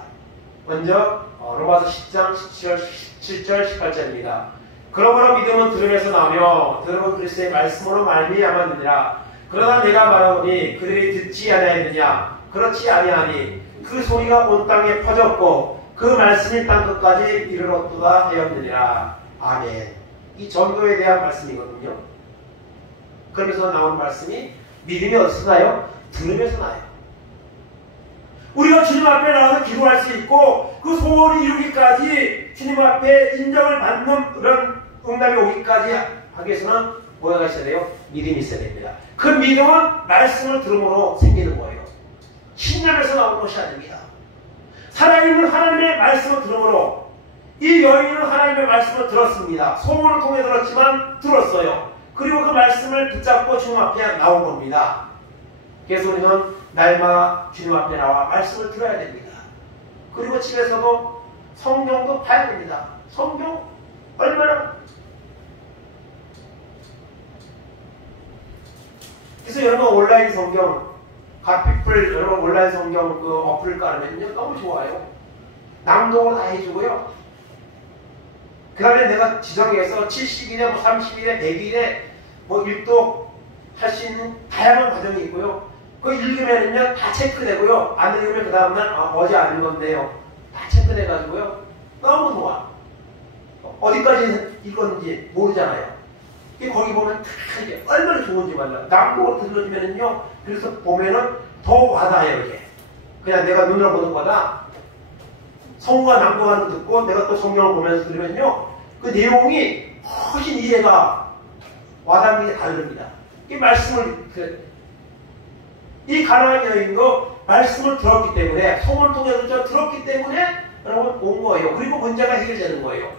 먼저 로마서 10장 17절 18절입니다. 그러므로 믿음은 들음에서 나며 들음은 그리스도의 말씀으로 말미암았느니라. 그러나 내가 말하오니 그들이 듣지 아니하였느냐. 그렇지 아니하니 그 소리가 온 땅에 퍼졌고 그 말씀이 땅 끝까지 이르렀도다 하였느니라. 아멘. 이 전도에 대한 말씀이거든요. 그러면서 나오는 말씀이 믿음이 어디서 나요? 들음에서 나요. 우리가 주님 앞에 나와서 기도할 수 있고 그 소원이 이루기까지 주님 앞에 인정을 받는 그런 응답이 오기까지 하기 위해서는 뭐가 있어야 돼요? 믿음이 있어야 됩니다. 그 믿음은 말씀을 들음으로 생기는 거예요. 신념에서 나오는 것이 아닙니다. 살아있는 하나님의 말씀을 들음으로, 이 여인은 하나님의 말씀을 들었습니다. 소문을 통해 들었지만 들었어요. 그리고 그 말씀을 붙잡고 주님 앞에 나온 겁니다. 그래서 우리는 날마다 주님 앞에 나와 말씀을 들어야 됩니다. 그리고 집에서도 성경도 봐야 됩니다. 성경 얼마나. 그래서 여러분 온라인 성경, 갓피플 여러분 온라인 성경 그 어플을 깔으면요 너무 좋아요. 낭독을 다 해주고요. 그 다음에 내가 지정해서 70일에 뭐 30일에 100일에 뭐 일독 할 수 있는 다양한 과정이 있고요. 그거 읽으면은요 다 체크되고요. 안 읽으면 그 다음날 어제 안 읽었네요. 다 체크돼가지고요. 너무 좋아. 어디까지 읽었는지 모르잖아요. 거기 보면 다 이게 얼마나 좋은지 몰라. 낭독을 들려주면은요. 그래서 보면은 더 와닿아요 이게. 그냥 내가 눈으로 보는 거다. 성우가 낭독하는 거 듣고 내가 또 성경을 보면서 들으면요. 그 내용이 훨씬 이해가 와닿는 게 다릅니다. 이 말씀을 이 가나안 여인도 말씀을 들었기 때문에, 소문을 통해서 들었기 때문에 여러분 온 거예요. 그리고 문제가 해결되는 거예요.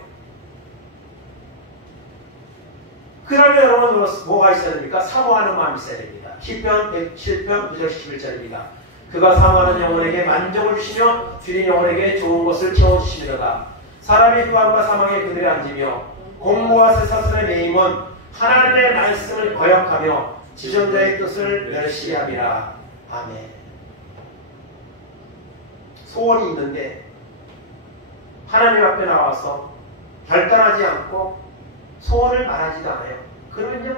그 다음에 여러분 뭐가 있어야 됩니까? 사모하는 마음이 있어야 됩니다. 시편 107편 9절 11절입니다. 그가 사모하는 영혼에게 만족을 주시며 줄인 영혼에게 좋은 것을 채워주시리로다. 사람의 휴함과 사망에 그들이 앉으며 공고와 쇠사슬의 매임은 하나님의 말씀을 거역하며 지존자의 뜻을 멸시함이라. 아멘. 소원이 있는데 하나님 앞에 나와서 결단하지 않고 소원을 말하지도 않아요. 그러면요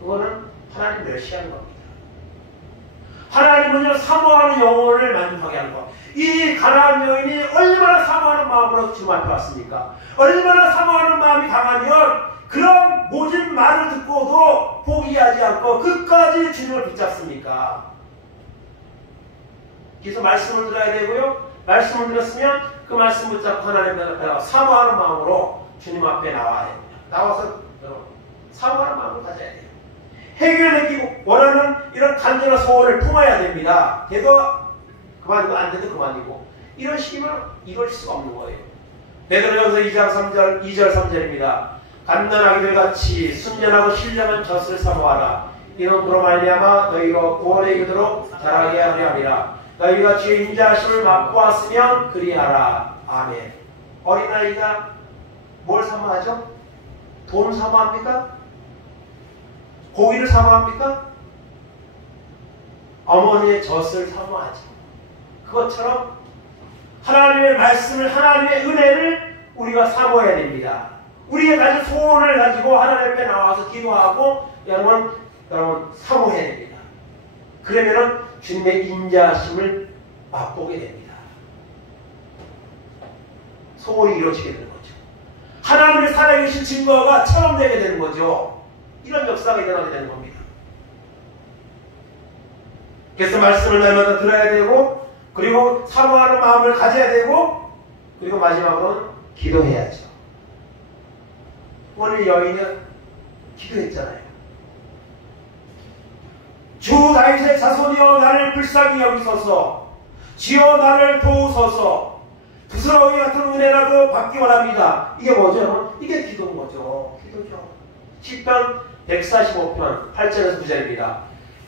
그거는 하나님 멸시하는 겁니다. 하나님은요 사모하는 영혼을 만족하게 하는 것. 이 가나안 여인이 얼마나 사모하는 마음으로 주님 앞에 왔습니까? 얼마나 사모하는 마음이 강하면 그런 모진 말을 듣고도 포기하지 않고 끝까지 주님을 붙잡습니까? 그래서 말씀을 들어야 되고요. 말씀을 들었으면 그 말씀 붙잡고 하나님 앞에 사모하는 마음으로 주님 앞에 나와야 됩니다. 나와서 사모하는 마음을 가져야 돼요. 해결을 느끼고 원하는 이런 간절한 소원을 품어야 됩니다. 돼도 그만이고 안 돼도 그만이고 이런 식이면 이럴 수가 없는 거예요. 베드로전서 2장 2절 3절입니다. 갓난아기들 같이 순전하고 신령한 젖을 사모하라. 이는 그로 말미암아 너희가 구원에 이르도록 자라게 하려 함이라. 너희가 주의 인자하심을 맛보았으면 그리하라. 아멘. 어린아이가 뭘 사모하죠? 돈 사모합니까? 고기를 사모합니까? 어머니의 젖을 사모하죠. 그것처럼 하나님의 말씀을, 하나님의 은혜를 우리가 사모해야 됩니다. 우리의 가진 소원을 가지고 하나님 앞에 나와서 기도하고 여러분 사모해야 됩니다. 그러면은 주님의 인자하심을 맛보게 됩니다. 소원이 이루어지게 되는 거죠. 하나님의 살아계신 증거가 체험되게 되는 거죠. 이런 역사가 일어나게 되는 겁니다. 그래서 말씀을 날마다 들어야 되고, 그리고 사모하는 마음을 가져야 되고, 그리고 마지막으로는 기도해야죠. 오늘 여인은 기도했잖아요. 주 다윗의 자손이여 나를 불쌍히 여기소서, 주여 나를 도우소서, 부스러기 같은 은혜라도 받기 원합니다. 이게 뭐죠? 이게 기도인 거죠. 기도죠. 시편 145편 8절에서 9절입니다.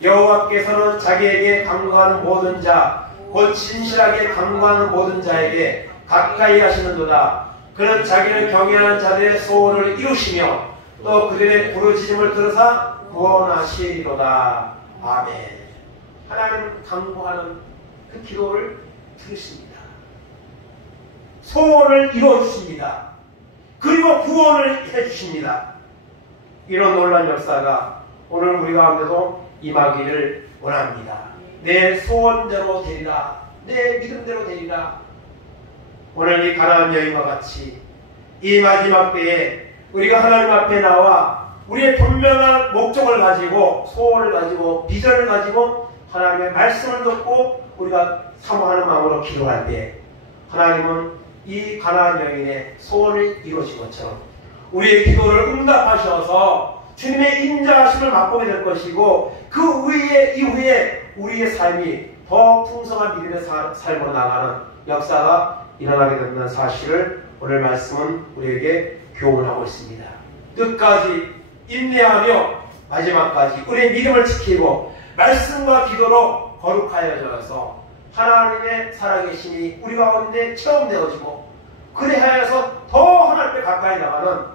여호와께서는 자기에게 간구하는 모든 자, 곧 진실하게 간구하는 모든 자에게 가까이 하시는도다. 그는 자기를 경외하는 자들의 소원을 이루시며 또 그들의 부르짖음을 들으사 구원하시리로다. 아멘. 하나님은 간구하는 그 기도를 들으십니다. 소원을 이루어주십니다. 그리고 구원을 해주십니다. 이런 놀라운 역사가 오늘 우리 가운데도 임하기를 원합니다. 내 소원대로 되리라. 내 믿음대로 되리라. 오늘 이 가나안 여인과 같이 이 마지막 때에 우리가 하나님 앞에 나와 우리의 분명한 목적을 가지고 소원을 가지고 비전을 가지고 하나님의 말씀을 듣고 우리가 사모하는 마음으로 기도할 때 하나님은 이 가나안 여인의 소원을 이루어진 것처럼 우리의 기도를 응답하셔서 주님의 인자하심을 맛보게 될 것이고 그 이후에 우리의 삶이 더 풍성한 믿음의 삶으로 나가는 역사가 일어나게 된다는 사실을 오늘 말씀은 우리에게 교훈하고 있습니다. 끝까지 인내하며 마지막까지 우리의 믿음을 지키고 말씀과 기도로 거룩하여져서 하나님의 살아계심이 우리 가운데 체험되어지고 그래하여서 더 하나님 앞에 가까이 나가는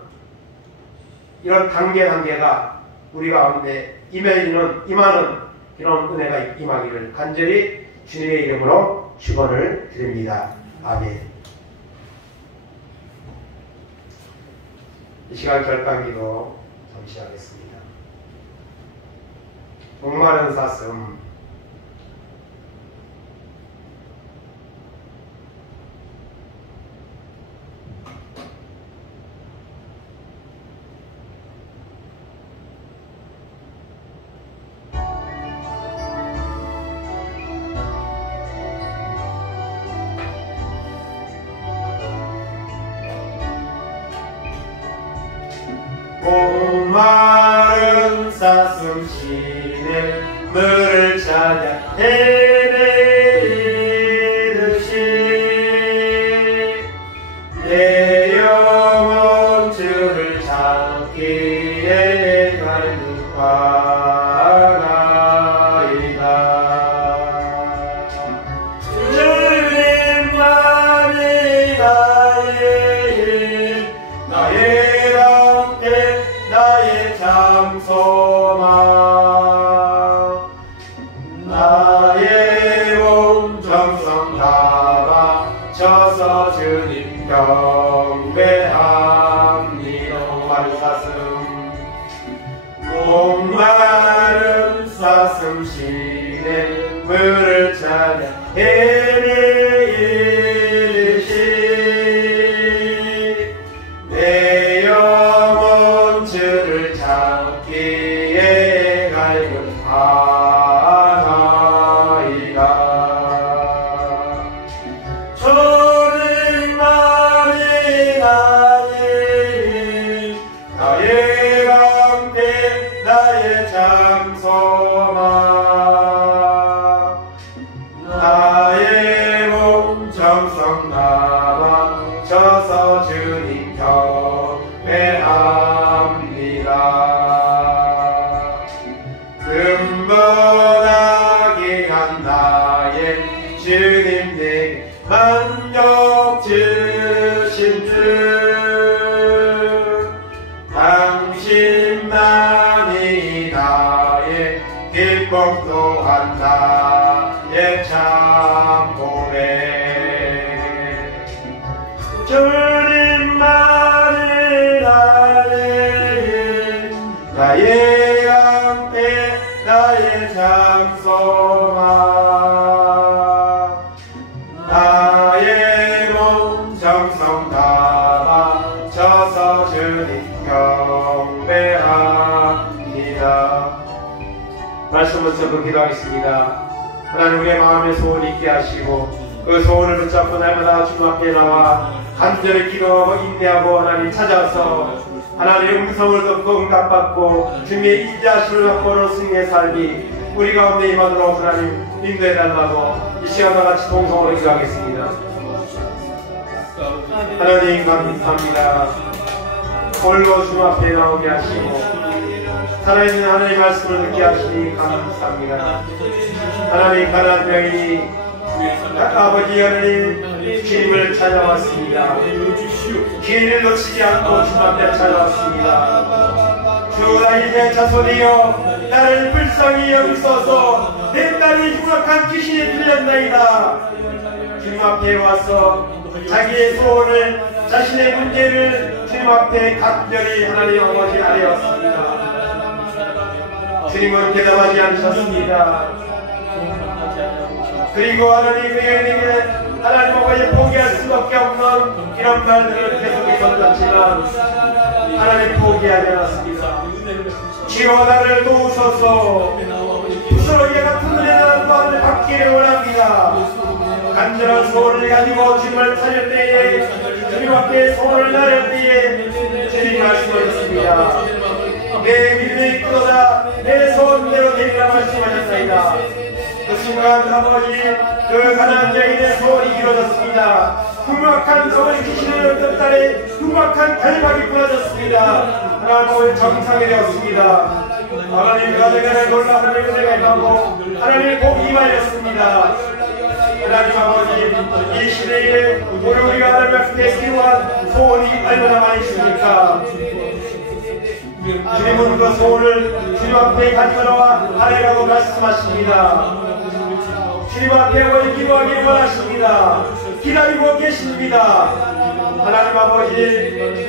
이런 단계가 우리 가운데 임하는 이런 은혜가 임하기를 간절히 주님의 이름으로 축원을 드립니다. 아멘. 이 시간 결단기도 잠시 하겠습니다. 목마른 사슴 목마른 사슴 시내 물을 찾아 헤매이듯이 내 영혼 주를 찾기에 갈급하나이다. 주님만이 나의 장소만 나의 몸 정성 다 바쳐서 주님 경배합니다. 목마른 사슴 시내 물을 찾아 헤매이듯이 내 영혼 주를 찾기에 갈급하나이다. 나의 참 소망 나의 몸 정성 담아 져서 주님 경배합니다. 근본하게 한 나의 주님 내 만족 주신 주 당신만이 나의 기쁨 또한 나의 참 고백 주님만이 나의 양패 나의 참 소망 나의 몸 정성 담아 져서 주님 경배합니다. 말씀 먼저 기도하겠습니다. 하나님 우리의 마음의 소원을 있게 하시고 그 소원을 붙잡고 날마다 주님 앞에 나와 간절히 기도하고 인내하고 하나님 찾아서 하나님의 음성을 듣고 응답받고 주님의 인자하심을 맛보는 승리의 삶이 우리 가운데 임하도록 하나님 인도해달라고 이 시간과 같이 동성으로 기도하겠습니다. 하나님 감사합니다. 홀로 주님 앞에 나오게 하시고 살아있는 하나님의 말씀을 듣게 하시니 감사합니다. 하나님 가난한 여인이 아버지 하나님 주님을 찾아왔습니다. 기회를 놓치지 않고 주님 앞에 찾아왔습니다. 주 다윗의 자손이여 나를 불쌍히 여기소서. 내 딸이 흉악한 귀신이 들렸나이다. 주님 앞에 와서 자기의 소원을 자신의 문제를 주님 앞에 간절히 하나님 아버지 아뢰었습니다. 주님은 대답하지 않으셨습니다. 그리고 하나님 그 여인에게 하나님 아버지 포기할 수밖에 없는 이런 말들을 계속해서 던지만 하나님 포기하지 않았습니다. 주여 나를 도우소서. 스스로 얘가 분노의 마음을 받기를 원합니다. 간절한 소원을 가지고 주님을 찾을 때에 주님 앞에 소원을 다할 때에 주님 말씀하셨습니다. 내 믿음이 이끌어다 내 소원대로 되리라 말씀하셨습니다. 그 순간 아버지 그 가난한 여인의 소원이 이루어졌습니다. 흉악한 어머니 귀신의 어떤 딸의 흉악한 갈망이 끊어졌습니다. 하나님의 정상이 되었습니다. 하나님 가정에 놀라 하나님의 은혜가 임하고 하나님의 복이 임하였습니다. 하나님 아버지 이 시대에 우리가 하나님 앞에 필요한 소원이 얼마나 많이 있습니까? 주님은 그 소원을 주님 앞에 가져와 하래라고 말씀하십니다. 주님 앞에 오늘 기도하기 원하십니다. 기다리고 계십니다. 하나님 아버지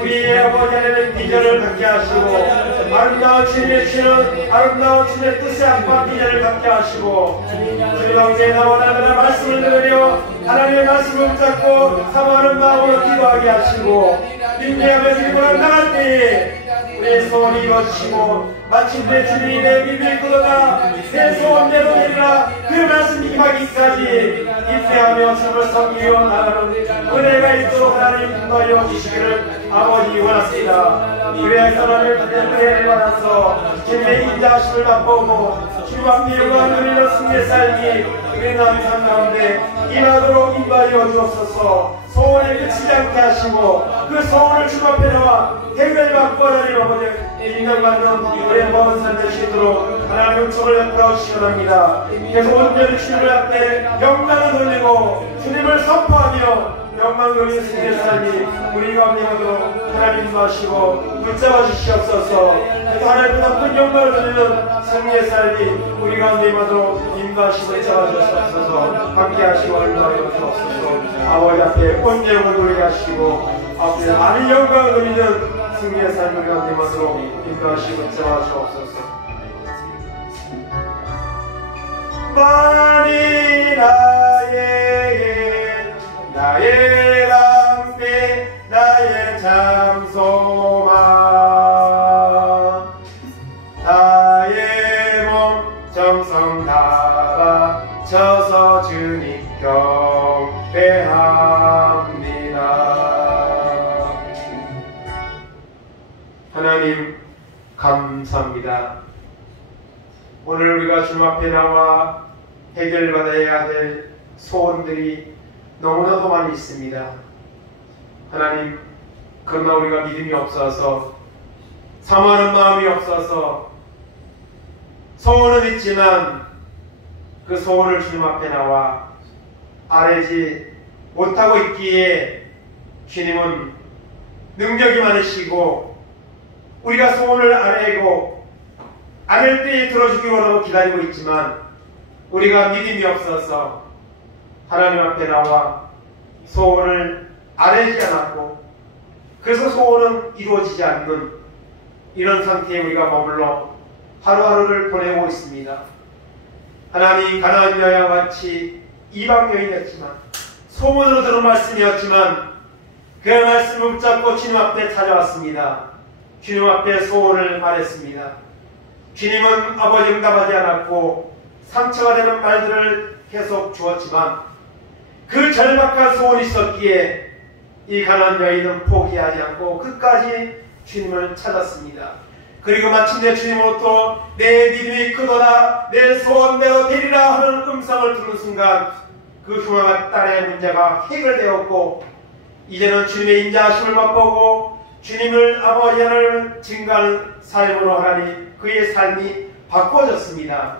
우리의 아버지 하나님의 비전을 갖게 하시고 아름다운 주님의 주는 아름다운 주님의 뜻에 합한 비전을 갖게 하시고 주님 앞에 나와 나가라 말씀을 들으려 하나님의 말씀을 붙잡고 사모하는 마음으로 기도하게 하시고 인내하며 주님을 나갈 때에 우리의 소원이 이루어지시고 마침내 주님이 내 믿음을 끌어다 내 소원대로 되리라 그 말씀 임하기까지 인내하며 주님을 섬기며 나가는 은혜가 있도록 하나님 인도하여 주시기를 아버지 원하십니다. 이외에 하나님의 은혜를 받아서 주님의 인자하심을 맛보고 주님 앞에 영광을 누리는 승리의 삶이 우리 남의 삶 가운데 임하도록 인도하여 주옵소서. 소원을 그치지 않게 하시고 그 소원을 주님 앞에 나와 해결을 받고 하나님 아버지 인정받는 우리의 모든 삶 될 수 있도록 하나님의 은총을 베풀어 주시기 바랍니다. 계속 온전히 주님을 앞에 영광을 돌리고 주님을 선포하며 영광 돌리는 승리의 삶이 우리 가운데 하도록 하나님 인도하시고 붙잡아 주시옵소서. 그래서 하나님의 높은 영광을 돌리는 승리의 삶이 우리 가운데 임하도록 인도하시고 붙잡아 주시옵소서. 함께 하시고 인도하여 주옵소서. 아버지 앞에 온 영광을 돌리게 하시고 앞에 많은 영광을 돌리는 승리의 삶을 가운데 임하도록 인도하시고 붙잡아 주옵소서. 많이 나의 낭비 나의 참 소망 나의 몸 정성 다바 쳐서 주님 경배합니다. 하나님 감사합니다. 감사합니다. 오늘 우리가 주님 앞에 나와 해결받아야 될 소원들이 너무나도 많이 있습니다. 하나님, 그러나 우리가 믿음이 없어서, 사모하는 마음이 없어서 소원은 있지만 그 소원을 주님 앞에 나와 아뢰지 못하고 있기에 주님은 능력이 많으시고 우리가 소원을 아뢰고 아랠 때에 들어주기 원하고 기다리고 있지만 우리가 믿음이 없어서 하나님 앞에 나와 소원을 아뢰지 않았고 그래서 소원은 이루어지지 않는 이런 상태에 우리가 머물러 하루하루를 보내고 있습니다. 하나님, 가나안 여인과 같이 이방 여인이었지만 소문으로 들은 말씀이었지만 그 말씀을 붙잡고 주님 앞에 찾아왔습니다. 주님 앞에 소원을 말했습니다. 주님은 아버지 응답하지 않았고 상처가 되는 말들을 계속 주었지만 그 절박한 소원이 있었기에 이 가나안 여인은 포기하지 않고 끝까지 주님을 찾았습니다. 그리고 마침내 주님으로부터 내 믿음이 크도다, 내 소원대로 되리라 하는 음성을 듣는 순간 그 흉악한 딸의 문제가 해결되었고 이제는 주님의 인자하심을 맛보고 주님을 아버지 하나님을 증거하는 삶으로 하나님 그의 삶이 바꿔졌습니다.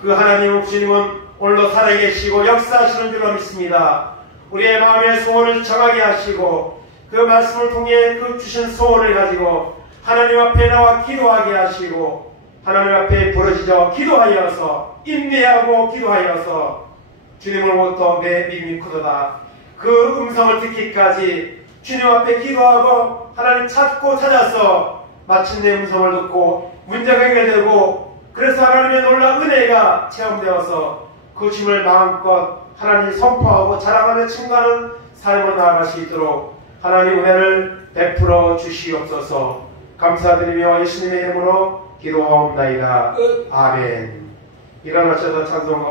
그 하나님 주님은 오늘도 살아계시고 역사하시는 줄로 믿습니다. 우리의 마음의 소원을 정하게 하시고 그 말씀을 통해 그 주신 소원을 가지고 하나님 앞에 나와 기도하게 하시고 하나님 앞에 부르짖어 기도하여서 인내하고 기도하여서 주님으로부터 내 믿음이 크도다 그 음성을 듣기까지 주님 앞에 기도하고 하나님 찾고 찾아서 마침내 음성을 듣고 문제가 해결되고 그래서 하나님의 놀라운 은혜가 체험되어서 그 주님을 마음껏 하나님 선포하고 자랑하며 증거하는 삶으로 나아갈 수 있도록 하나님 은혜를 베풀어 주시옵소서. 감사드리며 예수님의 이름으로 기도하옵나이다. 아멘. 일어나셔서 찬송